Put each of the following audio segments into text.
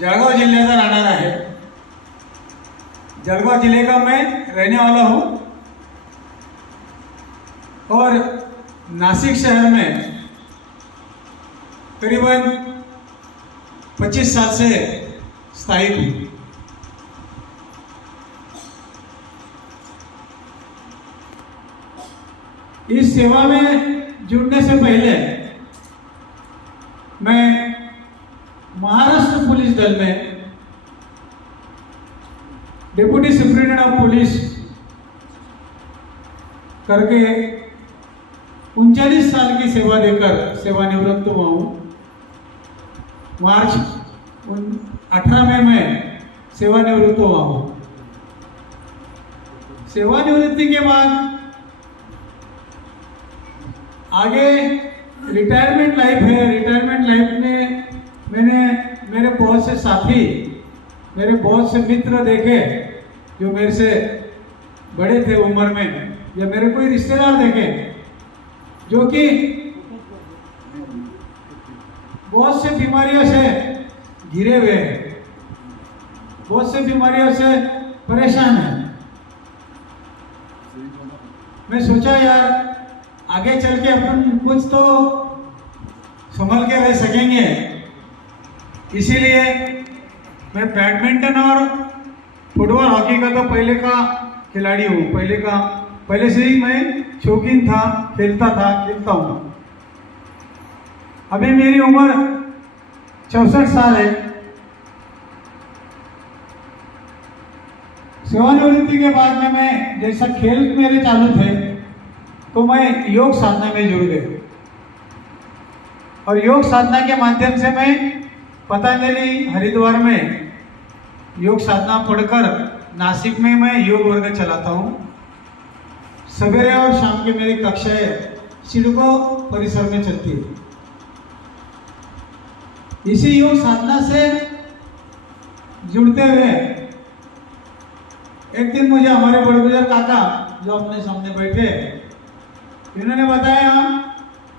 जळगाव जिल्ह्याचा राहणारा आहे। जळगाव जिले का मैं रहने वाला हूँ और नासिक शहर में करीबन 25 साल से स्थायिक हूँ। इस सेवा में जुड़ने से पहले मैं महाराष्ट्र पुलिस दल में डिप्टी सुप्रिंटेंडेंट ऑफ पुलिस करके 39 साल की सेवा देकर सेवानिवृत्त हुआ हूँ। मार्च 18 मई में सेवानिवृत्त हुआ हूँ। सेवानिवृत्ति के बाद आगे रिटायरमेंट लाइफ है। रिटायरमेंट लाइफ में मैंने मेरे बहुत से साथी, मेरे बहुत से मित्र देखे जो मेरे से बड़े थे उम्र में, या मेरे कोई रिश्तेदार देखे जो कि बहुत से बीमारियों से घिरे हुए हैं, बहुत से बीमारियों से परेशान हैं। मैं सोचा यार आगे चल के अपन कुछ तो संभल के रह सकेंगे, इसीलिए मैं बैडमिंटन और फुटबॉल हॉकी का तो पहले का खिलाड़ी हूँ। पहले से ही मैं शौकीन था, खेलता हूँ। अभी मेरी उम्र 64 साल है। सेवानिवृत्ति के बाद में मैं जैसा खेल मेरे चालू थे तो मैं योग साधना में जुड़ गया और योग साधना के माध्यम से मैं पतंजलि हरिद्वार में योग साधना पढ़कर नासिक में मैं योग वर्ग चलाता हूँ। सवेरे और शाम की मेरी कक्षाएं सिडको परिसर में चलती है। इसी योग साधना से जुड़ते हुए एक दिन मुझे हमारे बड़े बुजुर्ग काका जो अपने सामने बैठे, इन्होंने बताया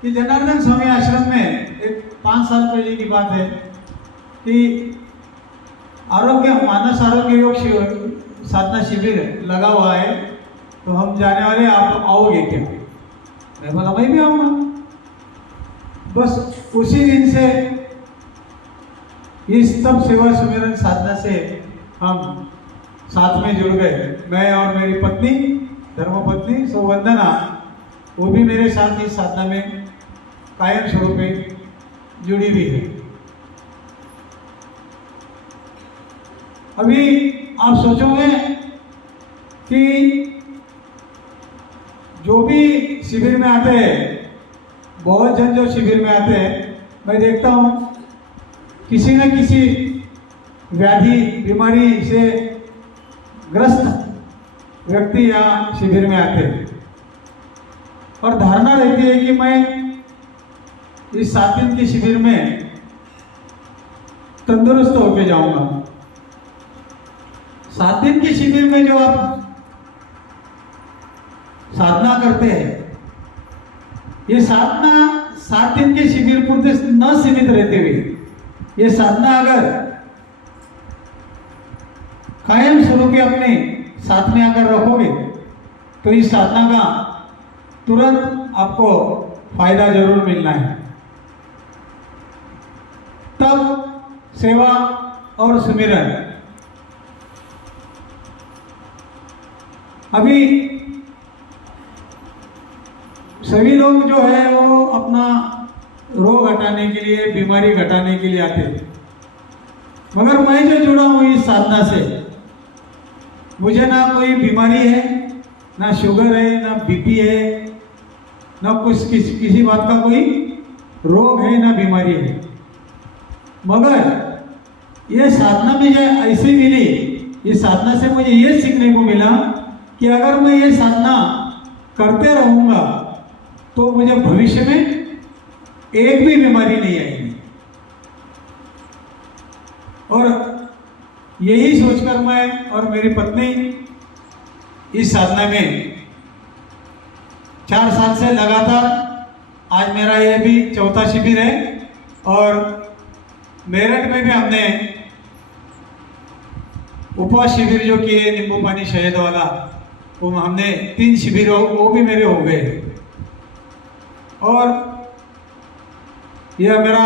कि जनार्दन स्वामी आश्रम में एक 5 साल पहले की बात है कि मानस आरोग्य योग साधना शिविर लगा हुआ है, तो हम जाने वाले, आप आओगे क्या? मैं बोला मैं भी आऊँगा। बस उसी दिन से इस तब सेवा सुमिरन साधना से हम साथ में जुड़ गए। मैं और मेरी पत्नी, धर्मपत्नी सौवंदना, वो भी मेरे साथ इस साधना में कायम स्वरूप जुड़ी हुई है। अभी आप सोचोगे कि जो भी शिविर में आते हैं, बहुत जन जो शिविर में आते हैं, मैं देखता हूँ किसी न किसी व्याधि बीमारी से ग्रस्त व्यक्ति यहाँ शिविर में आते हैं और धारणा रहती है कि मैं इस 7 दिन के शिविर में तंदुरुस्त होके जाऊंगा। 7 दिन के शिविर में जो आप साधना करते हैं, ये साधना 7 दिन के शिविर पूर्ति न सीमित रहते हुए, ये साधना अगर कायम स्वरूप के अपने साथ में अगर रखोगे तो इस साधना का तुरंत आपको फायदा जरूर मिलना है। तब सेवा और सुमिरन। अभी सभी लोग जो है वो अपना रोग हटाने के लिए, बीमारी घटाने के लिए आते हैं, मगर मैं जो जुड़ा हूँ इस साधना से, मुझे ना कोई बीमारी है, ना शुगर है, ना बीपी है, ना कुछ किसी बात का कोई रोग है, ना बीमारी है। मगर ये साधना मुझे ऐसे मिली, इस साधना से मुझे ये सीखने को मिला कि अगर मैं ये साधना करते रहूँगा तो मुझे भविष्य में एक भी बीमारी नहीं आएगी। और यही सोचकर मैं और मेरी पत्नी इस साधना में 4 साल से लगातार, आज मेरा ये भी 4था शिविर है और मेरठ में भी हमने उपवास शिविर जो किए नींबू पानी शहद वाला, वो हमने 3 शिविर वो भी मेरे हो गए। और यह मेरा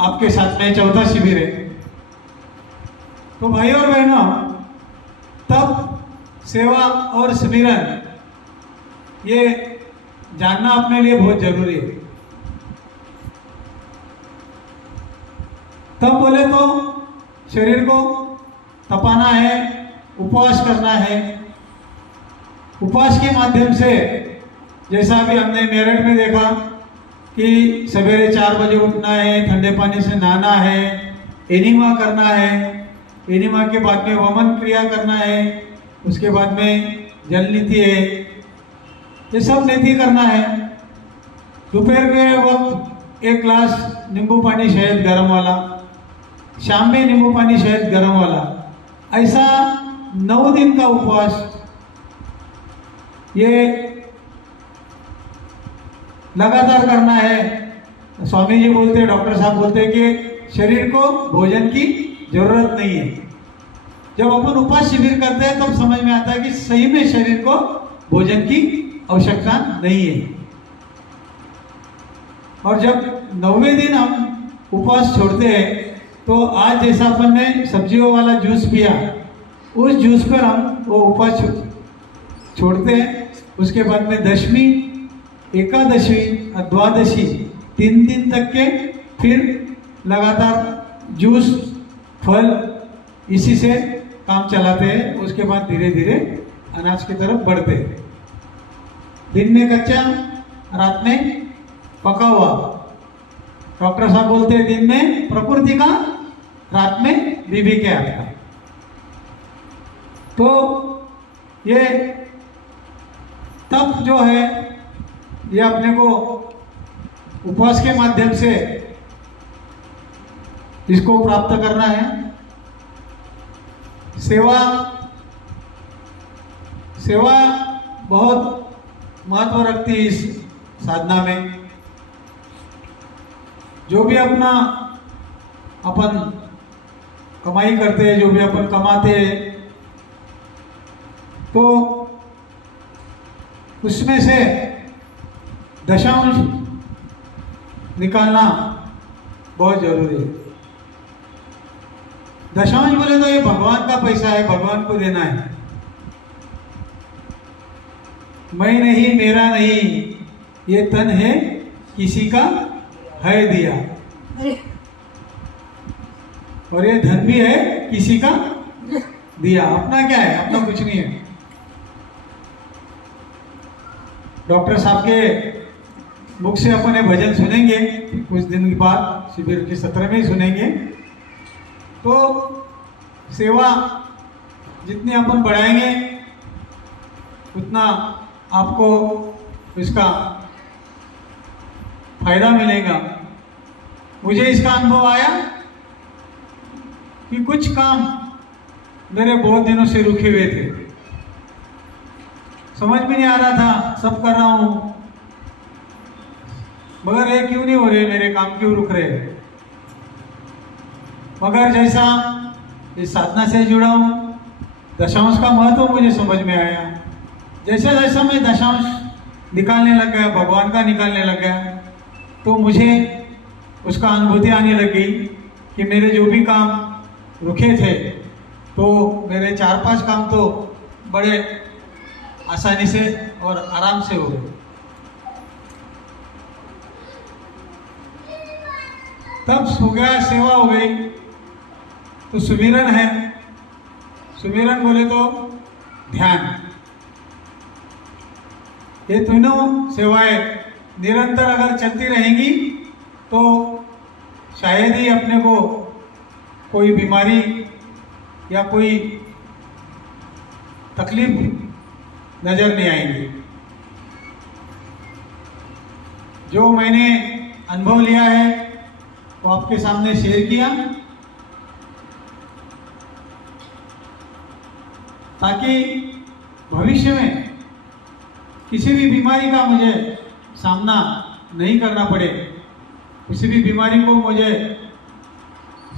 आपके साथ में 4था शिविर है। तो भाई और बहनों, तब सेवा और सिमरन ये जानना अपने लिए बहुत जरूरी है। तब बोले तो शरीर को तपाना है, उपवास करना है। उपवास के माध्यम से जैसा अभी हमने मेरठ में देखा कि सवेरे 4 बजे उठना है, ठंडे पानी से नहाना है, एनिमा करना है, एनिमा के बाद में वमन क्रिया करना है, उसके बाद में जल नीति है, ये सब नीति करना है। दोपहर के वक्त 1 गिलास नींबू पानी शहद गरम वाला, शाम में नींबू पानी शहद गरम वाला, ऐसा 9 दिन का उपवास। ये लगातार करना है। स्वामी जी बोलते हैं, डॉक्टर साहब बोलते हैं कि शरीर को भोजन की जरूरत नहीं है। जब अपन उपवास शिविर करते हैं तब समझ में आता है कि सही में शरीर को भोजन की आवश्यकता नहीं है। और जब 9वें दिन हम उपवास छोड़ते हैं तो आज जैसा अपन ने सब्जियों वाला जूस पिया, उस जूस पर हम वो उपवास छोड़ते हैं। उसके बाद में दशमी, एकादशी और द्वादशी 3 दिन तक के फिर लगातार जूस फल इसी से काम चलाते हैं। उसके बाद धीरे धीरे अनाज की तरफ बढ़ते हैं। दिन में कच्चा, रात में पका हुआ। डॉक्टर साहब बोलते हैं दिन में प्रकृति का, रात में बीबी के हाथ का। तो ये तप जो है ये अपने को उपवास के माध्यम से इसको प्राप्त करना है। सेवा बहुत महत्व रखती है इस साधना में। जो भी अपन कमाई करते हैं, जो भी अपन कमाते हैं, तो उसमें से दशांश निकालना बहुत जरूरी है। दशांश बोले तो ये भगवान का पैसा है, भगवान को देना है। मैं नहीं, मेरा नहीं, ये तन है किसी का है दिया, और ये धन भी है किसी का दिया। अपना क्या है? अपना कुछ नहीं है। डॉक्टर साहब के मुख से अपन ये भजन सुनेंगे कुछ दिन के बाद, शिविर के सत्र में ही सुनेंगे। तो सेवा जितनी अपन बढ़ाएंगे उतना आपको इसका फायदा मिलेगा। मुझे इसका अनुभव आया कि कुछ काम मेरे बहुत दिनों से रुके हुए थे, समझ में नहीं आ रहा था, सब कर रहा हूं, मगर ये क्यों नहीं हो रहे, मेरे काम क्यों रुक रहे। मगर जैसा इस साधना से जुड़ा हूं, दशांश का महत्व मुझे समझ में आया। जैसे जैसा मैं दशांश निकालने लग गया, भगवान का निकालने लग गया, तो मुझे उसका अनुभूति आने लग गई कि मेरे जो भी काम रुके थे, तो मेरे 4-5 काम तो बड़े आसानी से और आराम से हो गए। तब हो गया, सेवा हो गई। तो सुमिरन है। सुमिरन बोले तो ध्यान। ये तीनों सेवाएं निरंतर अगर चलती रहेंगी तो शायद ही अपने को कोई बीमारी या कोई तकलीफ नजर नहीं आएंगी। जो मैंने अनुभव लिया है वो आपके सामने शेयर किया, ताकि भविष्य में किसी भी बीमारी का मुझे सामना नहीं करना पड़े, किसी भी बीमारी को मुझे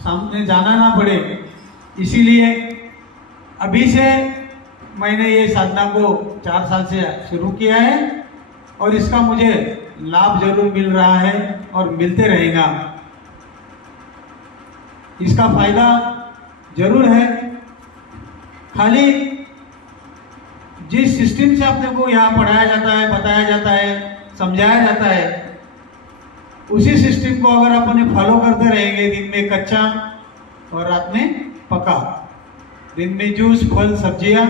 सामने जाना ना पड़े, इसीलिए अभी से मैंने ये साधना को 4 साल से शुरू किया है और इसका मुझे लाभ जरूर मिल रहा है और मिलते रहेगा। इसका फायदा जरूर है। खाली जिस सिस्टम से अपने को यहाँ पढ़ाया जाता है, बताया जाता है, समझाया जाता है, उसी सिस्टम को अगर अपन फॉलो करते रहेंगे, दिन में कच्चा और रात में पका, दिन में जूस फल सब्जियां,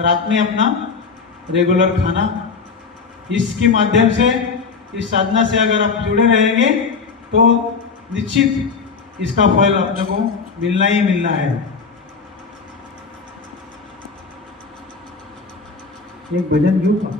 रात में अपना रेगुलर खाना, इसके माध्यम से इस साधना से अगर आप जुड़े रहेंगे तो निश्चित इसका फल अपने को मिलना ही मिलना है। एक भजन क्यों का